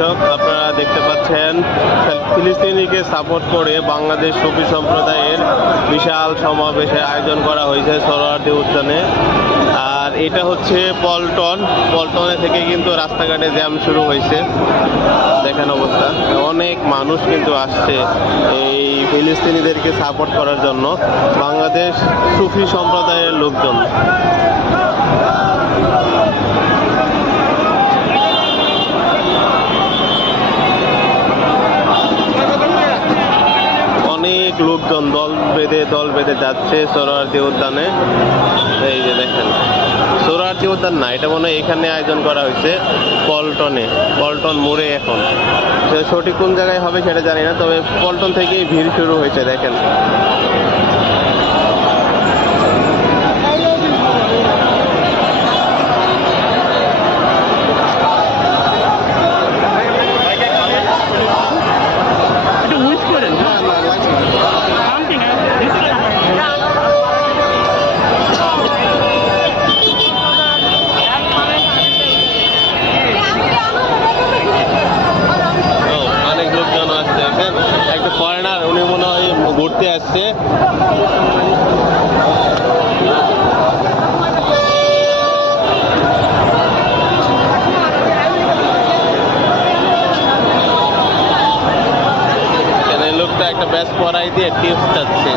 দর্শক, আপনারা দেখতে পাচ্ছেন ফিলিস্তিনিকে সাপোর্ট করে বাংলাদেশ সুফি সম্প্রদায়ের বিশাল সমাবেশের আয়োজন করা হয়েছে সোহরাওয়ার্দী উদ্যানে। আর এটা হচ্ছে পল্টনে থেকে কিন্তু রাস্তাঘাটে জ্যাম শুরু হয়েছে। দেখেন অবস্থা, অনেক মানুষ কিন্তু আসছে এই ফিলিস্তিনিদেরকে সাপোর্ট করার জন্য, বাংলাদেশ সুফি সম্প্রদায়ের লোকজন। অনেক লোকজন দল বেঁধে যাচ্ছে সোহরাওয়ার্দী উদ্যানে। এই যে দেখেন, সোহরাওয়ার্দী উদ্যান না, এটা মনে হয় এখানে আয়োজন করা হয়েছে পল্টন মোড়ে। এখন সঠিক কোন জায়গায় হবে সেটা জানি না, তবে পল্টন থেকেই ভিড় শুরু হয়েছে। দেখেন একটা ফরেনার, উনি মনে হয় ঘুরতে আসছে। লোকটা একটা ব্যাস পরাই দিয়ে টিপস চাচ্ছে।